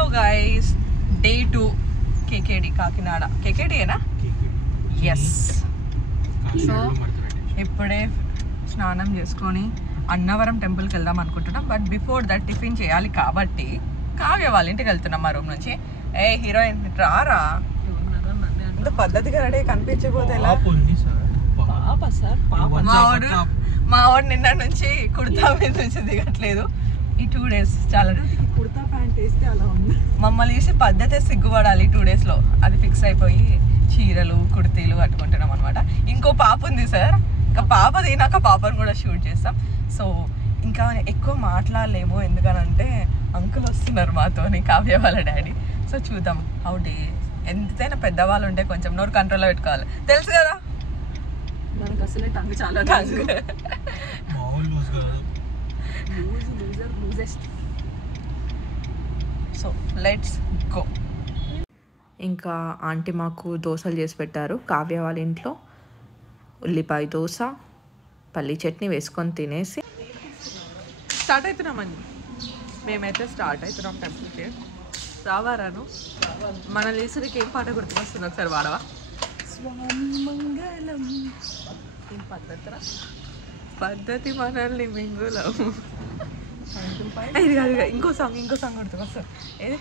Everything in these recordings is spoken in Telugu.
Hello guys, day 2 KKD Kakinada. కేకేడియేనా? ఎస్. సో ఇప్పుడే స్నానం చేసుకొని అన్నవరం టెంపుల్కి వెళ్దాం అనుకుంటున్నాం. బట్ బిఫోర్ దట్ టిఫిన్ చేయాలి కాబట్టి కావ్య వాళ్ళ ఇంటికి వెళ్తున్నాం మా రూమ్ నుంచి. ఏ హీరోయిన్ రారా, ఇంత పద్ధతిగా రెడీ కనిపించకపోతే ఎలా? మా వాడు నిన్న నుంచి కుర్తా మీద నుంచి దిగట్లేదు. ఈ 2 days చాలా కుర్తా ప్యాంట్ వేస్తే అలా ఉంది. మమ్మల్ని చూసి పద్ధతి సిగ్గుపడాలి. 2 daysలో అది ఫిక్స్ అయిపోయి చీరలు కుర్తీలు కట్టుకుంటున్నాం అనమాట. ఇంకో పాప ఉంది సార్, ఇంకా పాప తినాక పాపను కూడా షూట్ చేస్తాం. సో ఇంకా ఎక్కువ మాట్లాడలేము, ఎందుకనంటే అంకుల్ వస్తున్నారు మాతోని, కావ్య వాళ్ళ డాడీ. సో చూద్దాం హౌ డే. ఎంతైనా పెద్దవాళ్ళు ఉంటే కొంచెం నోరు కంట్రోల్లో పెట్టుకోవాలి, తెలుసు కదా మనకు అసలే టంగ్ చాలా టంగ్. So let's go. ఇంకా ఆంటీ మాకు దోశలు చేసి పెట్టారు కావ్య వాళ్ళ ఇంట్లో. ఉల్లిపాయ దోశ, పల్లి చట్నీ వేసుకొని తినేసి స్టార్ట్ అవుతున్నామండి. మేమైతే స్టార్ట్ అవుతున్నాం టెంపుల్కి. రావారాను మన లీసరికి ఏం పాట గుర్తుకొస్తుంది ఒకసారి వాడవా? స్వామి మంగళం. ఏం పద్ధతి మనల్ని మింగులం. ఇది కాదు, ఇంకో సాంగ్ గుర్తుకొస్తుంది. ఏది?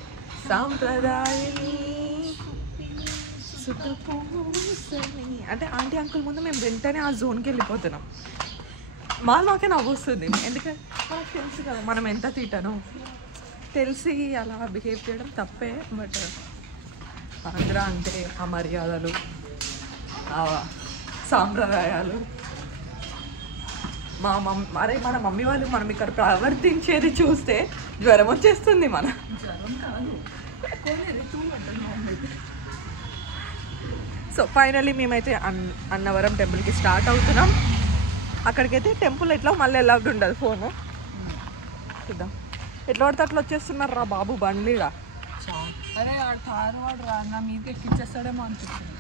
సాంప్రదాయని అంటే ఆంటీ అంకుల్ ముందు మేము వెంటనే ఆ జోన్కి వెళ్ళిపోతున్నాం. మాకే నవ్వు వస్తుంది, ఎందుకంటే మనకు తెలుసు కదా మనం ఎంత తీటానో. తెలిసి అలా బిహేవ్ చేయడం తప్పే, బట్ ఆంధ్ర అంటే ఆ మర్యాదలు, ఆ సాంప్రదాయాలు. మన మమ్మీ వాళ్ళు మనం ఇక్కడ ప్రవర్తించేది చూస్తే జ్వరం వచ్చేస్తుంది. జ్వరం కాదు, సో ఫైనలీ మేమైతే అన్నవరం టెంపుల్కి స్టార్ట్ అవుతున్నాం. అక్కడికైతే టెంపుల్ ఎట్లా మళ్ళీ ఎలాగ ఉండదు ఫోను. చూద్దాం ఎట్లా పడితే అట్లా వచ్చేస్తున్నారు రా బాబు బండ్లీగా. అరే ఆ కారు వాడు రాగా మీది ఎక్కిచ్చేస్తాడేమో అనిపిస్తుంది.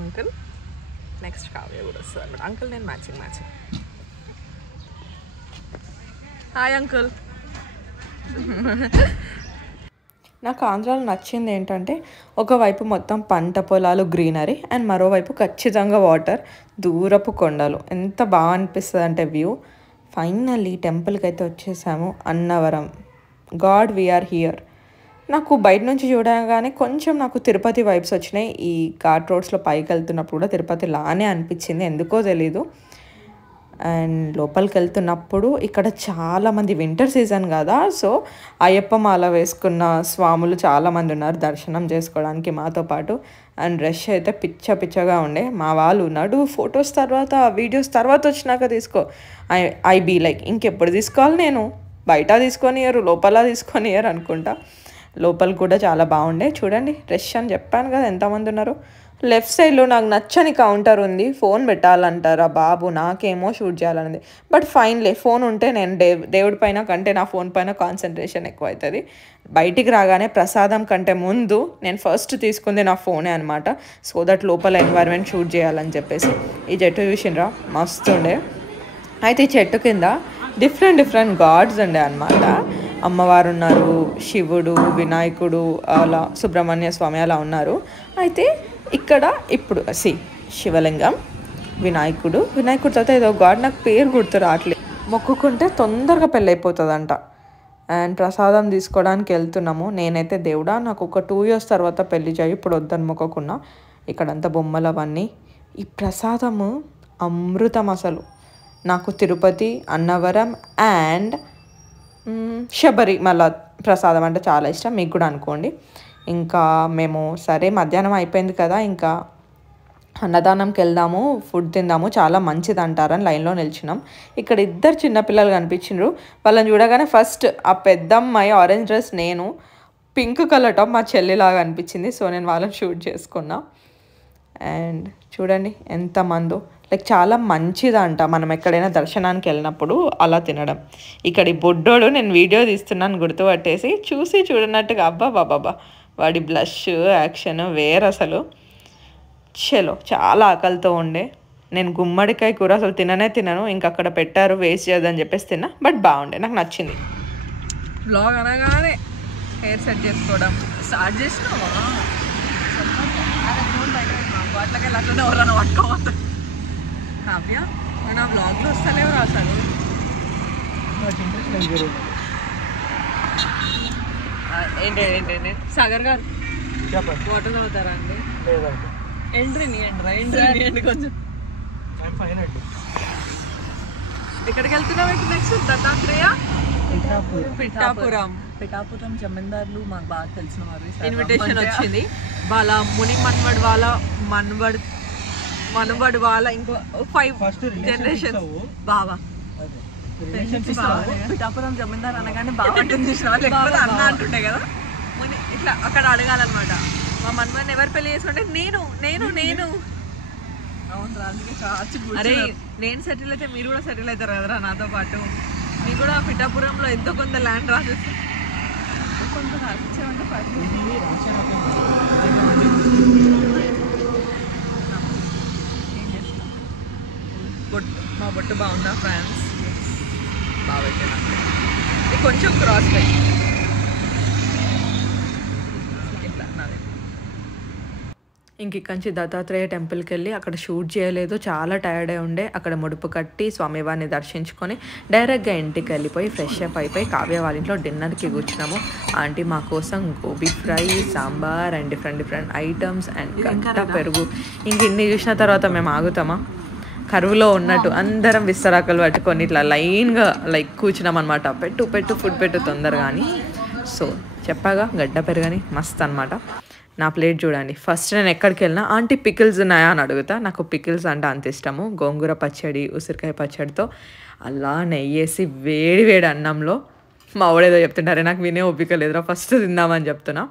అంకుల్ నెక్స్ట్ కావ్య కూడా వస్తుంది అనమాట. అంకుల్ నేను మ్యాచింగ్. Hi uncle. నాకు ఆంధ్రాలో నచ్చింది ఏంటంటే ఒకవైపు మొత్తం పంట పొలాలు గ్రీనరీ అండ్ మరోవైపు ఖచ్చితంగా వాటర్, దూరపు కొండలు. ఎంత బాగా అనిపిస్తుంది అంటే వ్యూ. ఫైనల్లీ టెంపుల్కి అయితే వచ్చేసాము. Annavaram, god we are here. నాకు బయట నుంచి చూడగానే కొంచెం నాకు తిరుపతి వైబ్స్ వచ్చినాయి. ఈ ఘాట్ రోడ్స్లో పైకి వెళ్తున్నప్పుడు కూడా తిరుపతి లానే అనిపించింది, ఎందుకో తెలీదు. అండ్ లోపలికి వెళ్తున్నప్పుడు ఇక్కడ చాలామంది, వింటర్ సీజన్ కదా, సో అయ్యప్ప మాల వేసుకున్న స్వాములు చాలామంది ఉన్నారు దర్శనం చేసుకోవడానికి మాతో పాటు. అండ్ రష్ అయితే పిచ్చగా ఉండే. మా వాళ్ళు నడు ఫొటోస్ తర్వాత వీడియోస్ తర్వాత వచ్చినాక తీసుకో. ఐ బీ లైక్ ఇంకెప్పుడు తీసుకోవాలి, నేను బయట తీసుకొనియరు లోపల తీసుకొనియరు అనుకుంటా. లోపల కూడా చాలా బాగుండే. చూడండి రష్ అని చెప్పాను కదా ఎంతమంది ఉన్నారు. లెఫ్ట్ సైడ్లో నాకు నచ్చని కౌంటర్ ఉంది, ఫోన్ పెట్టాలంటారా బాబు, నాకేమో షూట్ చేయాలన్నది. బట్ ఫైన్లే, ఫోన్ ఉంటే నేను దేవుడి పైన కంటే నా ఫోన్ పైన కాన్సన్ట్రేషన్ ఎక్కువ అవుతుంది. బయటికి రాగానే ప్రసాదం కంటే ముందు నేను ఫస్ట్ తీసుకుంది నా ఫోనే అనమాట. సో దట్ లోపల ఎన్వైర్న్మెంట్ షూట్ చేయాలని చెప్పేసి. ఈ చెట్టు చూసిండ్రా మస్తు ఉండే. అయితే ఈ చెట్టు కింద డిఫరెంట్ గాడ్స్ ఉండే అనమాట. అమ్మవారు ఉన్నారు, శివుడు, వినాయకుడు, అలా సుబ్రహ్మణ్య స్వామి అలా ఉన్నారు. అయితే ఇక్కడ ఇప్పుడు శివలింగం, వినాయకుడు తర్వాత ఏదో గాడ్, నాకు పేరు గుర్తు రావట్లేదు. మొక్కుకుంటే తొందరగా పెళ్ళైపోతుందంట. అండ్ ప్రసాదం తీసుకోవడానికి వెళ్తున్నాము. నేనైతే దేవుడా నాకు ఒక 2 years తర్వాత పెళ్లి చేయి, ఇప్పుడు వద్దని మొక్కుకున్నా. ఇక్కడంతా బొమ్మలు అవన్నీ. ఈ ప్రసాదము అమృతం అసలు. నాకు తిరుపతి, అన్నవరం అండ్ శబరిమల ప్రసాదం అంటే చాలా ఇష్టం, మీకు కూడా అనుకోండి. ఇంకా మేము సరే మధ్యాహ్నం అయిపోయింది కదా, ఇంకా అన్నదానంకి వెళ్దాము, ఫుడ్ తిందాము, చాలా మంచిది అంటారని లైన్లో నిల్చున్నాం. ఇక్కడ 2 చిన్నపిల్లలు కనిపించిండ్రు. వాళ్ళని చూడగానే ఫస్ట్ ఆ పెద్దమ్మాయి ఆరెంజ్ డ్రెస్, నేను పింక్ కలర్ టాప్ మా చెల్లిలాగా అనిపించింది. సో నేను వాళ్ళని షూట్ చేసుకున్నా. అండ్ చూడండి ఎంతమందో, లైక్ చాలా మంచిదంట మనం ఎక్కడైనా దర్శనానికి వెళ్ళినప్పుడు అలా తినడం. ఇక్కడ ఈ బొడ్డోడు నేను వీడియో తీస్తున్నాను గుర్తుపట్టేసి చూసి చూడనట్టుగా అబ్బా బాబా, వాడి బ్లష్ యాక్షన్ వేరు అసలు. చలో చాలా ఆకలితో ఉండే. నేను గుమ్మడికాయ కూర అసలు తినను, ఇంక అక్కడ పెట్టారు వేస్ట్ చేయదని చెప్పేసి తిన్నా. బట్ బాగుండే, నాకు నచ్చింది. బ్లాగ్ అనగానే హెయిర్ సెట్ చేసుకోవడం స్టార్ట్ చేసినావా? అట్లకే అట్లనే ఎవరన్నా పట్టుకోవద్దు. కావ్య నా బ్లాగ్లో వస్తలేవు రాసాను. ఏంటి సాగర్ గారు వాటర్ అవుతారా అండి? ఎంట్రీ ఎంట్రీ కొంచెం. ఎక్కడికి వెళ్తున్నావు ఇప్పుడు నెక్స్ట్? దత్తాత్రేయ పిఠాపురం జమీందారులు మాకు బాగా తెలిసిన వారు. ఇన్విటేషన్ వచ్చింది వాళ్ళ ముని మనవడు వాళ్ళ ఇంకో 5 జనరేషన్ బావా. పిఠాపురం జమీందారు అనగానే బాగా అంటుంది, అన్న అంటుండే కదా ముని. ఇట్లా అక్కడ అడగాలన్నమాట, మా మనవాడిని ఎవరు పెళ్లి చేసుకుంటే నేను నేను నేను అరే నేను సెటిల్ అయితే మీరు కూడా సెటిల్ అవుతారు కదరా నాతో పాటు. మీకు కూడా పిఠాపురంలో ఎంతో కొంత ల్యాండ్ రాసేసి కొంత రాసిచ్చామంటే మా బొట్టు బాగుందా ఫ్రెండ్స్? బాగా పెట్టినా కొంచెం క్రాస్ పెట్టి ఇట్లా నాది. ఇంక ఇక్కడి నుంచి దత్తాత్రేయ టెంపుల్కి వెళ్ళి అక్కడ షూట్ చేయలేదు, చాలా టైర్డ్ అయి ఉండే. అక్కడ ముడుపు కట్టి స్వామివారిని దర్శించుకొని డైరెక్ట్గా ఇంటికి వెళ్ళిపోయి ఫ్రెష్ అప్ అయిపోయి కావ్య వాళ్ళ ఇంట్లో డిన్నర్కి కూర్చున్నాము. ఆంటీ మా కోసం gobi fry, sambar and different items and గంట పెరుగు. ఇంక ఇన్ని చూసిన తర్వాత మేము ఆగుతామా? కరువులో ఉన్నట్టు అందరం విస్తరాకలు పట్టుకొని ఇట్లా లైన్గా కూర్చున్నాం అనమాట. పెట్టు ఫుడ్ పెట్టు తొందరగా అని. సో చెప్పాగా గడ్డ పెరుగని మస్త్ అనమాట. నా ప్లేట్ చూడండి. ఫస్ట్ నేను ఎక్కడికి వెళ్ళినా ఆంటీ పికిల్స్ ఉన్నాయా అని అడుగుతా. నాకు పికిల్స్ అంటే అంత ఇష్టము. గోంగూర పచ్చడి, ఉసిరికాయ పచ్చడితో అలా నెయ్యేసి వేడి అన్నంలో. మా వాడేదో చెప్తుంటారే, నాకు వినే ఓపిక లేదురా, ఫస్ట్ తిందామని చెప్తున్నా.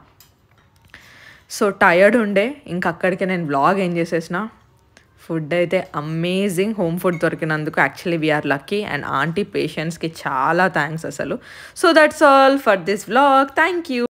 సో టయర్డ్ ఉండే ఇంక అక్కడికి నేను వ్లాగ్ ఏం చేసేసిన. ఫుడ్ అయితే అమేజింగ్. హోమ్ ఫుడ్ దొరికినందుకు actually we are lucky. And aunty పేషెంట్స్కి చాలా థ్యాంక్స్ అసలు. So that's all for this vlog. Thank you.